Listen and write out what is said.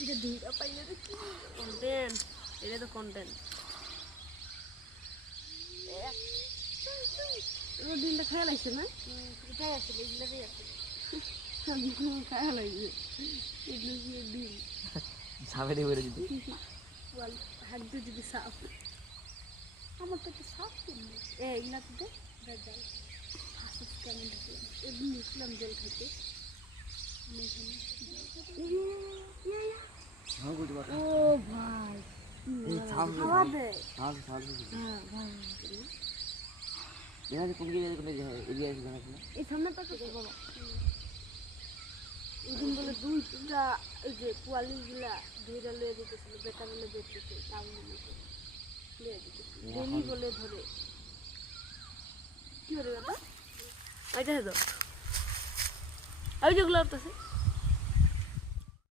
এটা দুইটা পাইলে তো কি কন্টেন্ট, এটা তো কন্টেন্ট। দিনটা খেয়াল আছে না? এটাই আসলে এগুলোই আসলে খেয়াল আছে এগুলো দিয়ে দিন সামনে করে দিদি হাত দিয়ে যদি সাপ আমার তো সাপ কিনবে এগুলা তো দেয় হাসিস কেমন ঢুকলাম এদিন ঢুকলাম জল খেতে ও ভাই খাওয়া দে এই সামনে তো বাবা ওইদিন বলে দুইটা এই যে পোয়ালিগুলা ধরে লয়ে যেতেছিল বেটা বলে দেখতেছে তাও লয়ে যেতেছিল ডেলি বলে ধরে কি করে বেটা ওইটা তো ওই যেগুলো করতেছে